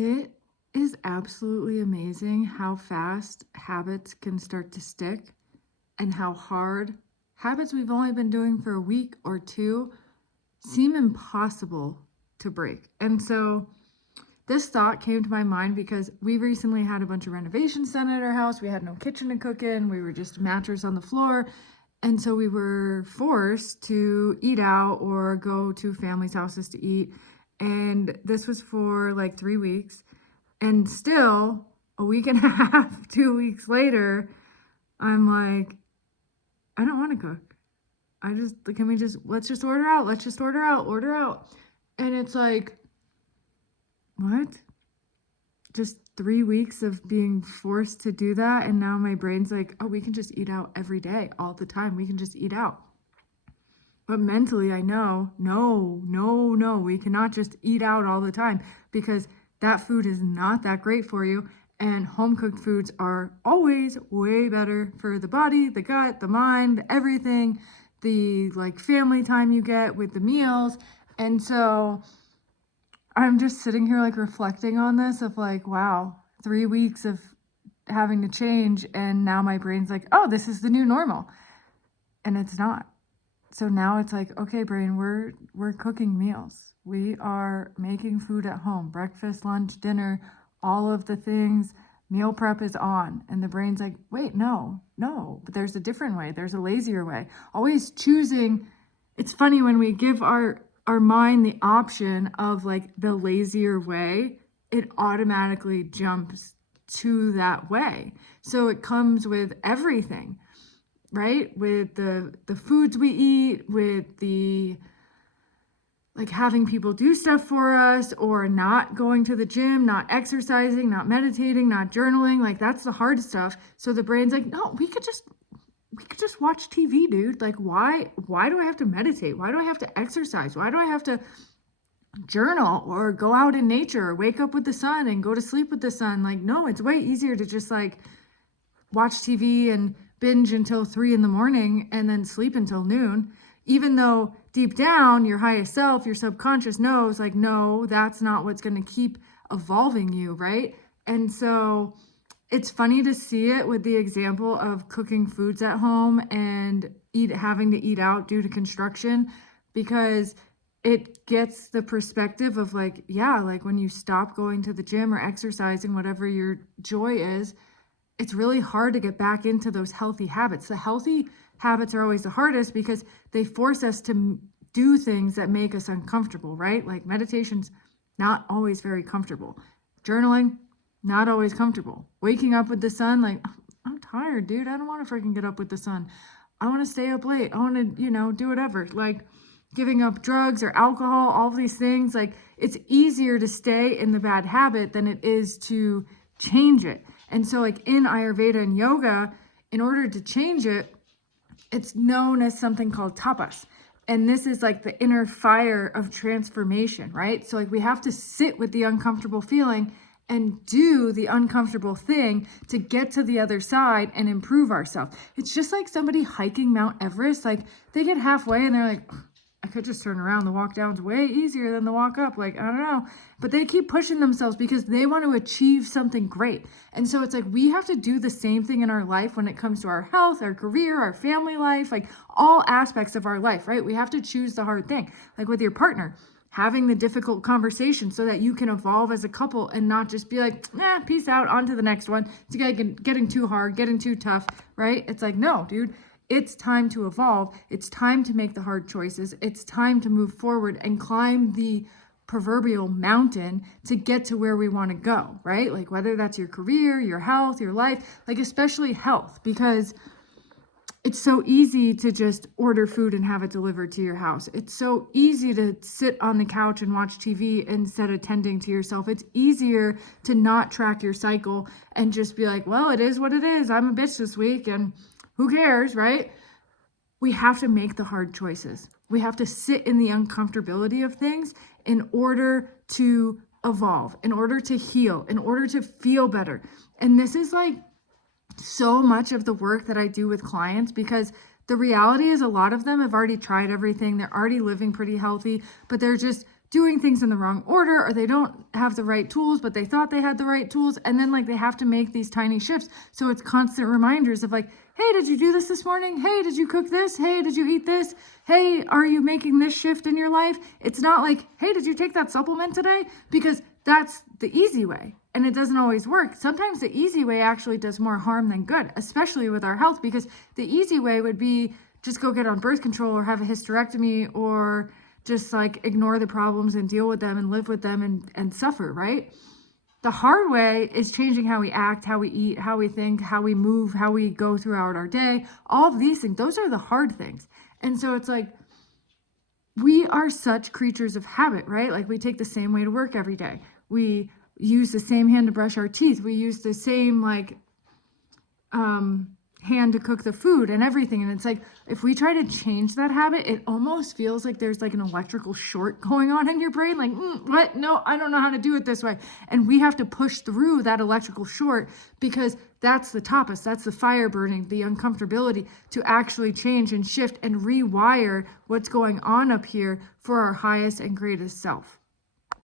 It is absolutely amazing how fast habits can start to stick and how hard habits we've only been doing for a week or two seem impossible to break. And so this thought came to my mind because we recently had a bunch of renovations done at our house. We had no kitchen to cook in. We were just a mattress on the floor. And so we were forced to eat out or go to families' houses to eat. And this was for like 3 weeks. And still, a week and a half, 2 weeks later, I'm like, I don't want to cook. Let's just order out. Let's just order out. And it's like, what? Just 3 weeks of being forced to do that. And now my brain's like, oh, we can just eat out every day, all the time. We can just eat out. But mentally, I know, no, we cannot just eat out all the time because that food is not that great for you. And home cooked foods are always way better for the body, the gut, the mind, everything, the like family time you get with the meals. And so I'm just sitting here like reflecting on this of like, wow, 3 weeks of having to change. And now my brain's like, oh, this is the new normal. And it's not. So now it's like, okay, brain, we're cooking meals. We are making food at home, breakfast, lunch, dinner, all of the things. Meal prep is on. And the brain's like, wait, no, but there's a different way. There's a lazier way. Always choosing. It's funny when we give our mind the option of like the lazier way, it automatically jumps to that way. So it comes with everything, right? With the foods we eat, with the like having people do stuff for us, or not going to the gym, not exercising, not meditating, not journaling. Like that's the hard stuff. So the brain's like, no, we could just watch TV, dude. Like why do I have to meditate? Why do I have to exercise? Why do I have to journal or go out in nature or wake up with the sun and go to sleep with the sun? Like, no, it's way easier to just like watch TV and binge until 3 a.m. and then sleep until noon, even though deep down your highest self, your subconscious knows like, no, that's not what's going to keep evolving you, right? And so it's funny to see it with the example of cooking foods at home and having to eat out due to construction, because it gets the perspective of like, yeah, like when you stop going to the gym or exercising, whatever your joy is, it's really hard to get back into those healthy habits. The healthy habits are always the hardest because they force us to do things that make us uncomfortable, right? Like meditation's not always very comfortable. Journaling, not always comfortable. Waking up with the sun, like, I'm tired, dude. I don't want to freaking get up with the sun. I want to stay up late. I want to, do whatever. Like giving up drugs or alcohol, all of these things. Like it's easier to stay in the bad habit than it is to change it. And so like in Ayurveda and yoga, in order to change it, it's known as something called tapas. And this is like the inner fire of transformation, right? So like we have to sit with the uncomfortable feeling and do the uncomfortable thing to get to the other side and improve ourselves. It's just like somebody hiking Mount Everest. Like they get halfway and they're like, I could just turn around. The walk down's way easier than the walk up. Like, I don't know. But they keep pushing themselves because they want to achieve something great. And so it's like we have to do the same thing in our life when it comes to our health, our career, our family life, like all aspects of our life, right? We have to choose the hard thing. Like with your partner, having the difficult conversation so that you can evolve as a couple and not just be like, peace out, on to the next one. It's getting too hard, getting too tough, right? It's like, no, dude. It's time to evolve. It's time to make the hard choices. It's time to move forward and climb the proverbial mountain to get to where we want to go, right? Like whether that's your career, your health, your life, like especially health, because it's so easy to just order food and have it delivered to your house. It's so easy to sit on the couch and watch TV instead of tending to yourself. It's easier to not track your cycle and just be like, well, it is what it is. I'm a bitch this week and who cares, right? We have to make the hard choices. We have to sit in the uncomfortability of things in order to evolve, in order to heal, in order to feel better. And this is like so much of the work that I do with clients, because the reality is a lot of them have already tried everything. They're already living pretty healthy, but they're just doing things in the wrong order, or they don't have the right tools, but they thought they had the right tools. And then like they have to make these tiny shifts. So it's constant reminders of like, hey, did you do this morning? Hey, did you cook this? Hey, did you eat this? Hey, are you making this shift in your life? It's not like, hey, did you take that supplement today? Because that's the easy way. And it doesn't always work. Sometimes the easy way actually does more harm than good, especially with our health, because the easy way would be just go get on birth control or have a hysterectomy or just like ignore the problems and deal with them and live with them and suffer, right? The hard way is changing how we act, how we eat, how we think, how we move, how we go throughout our day. All of these things, those are the hard things. And so it's like, we are such creatures of habit, right? Like we take the same way to work every day. We use the same hand to brush our teeth. We use the same like hand to cook the food and everything. And it's like, if we try to change that habit, it almost feels like there's like an electrical short going on in your brain. Like, what? No, I don't know how to do it this way. And we have to push through that electrical short because that's the tapas, that's the fire burning, the uncomfortability to actually change and shift and rewire what's going on up here for our highest and greatest self.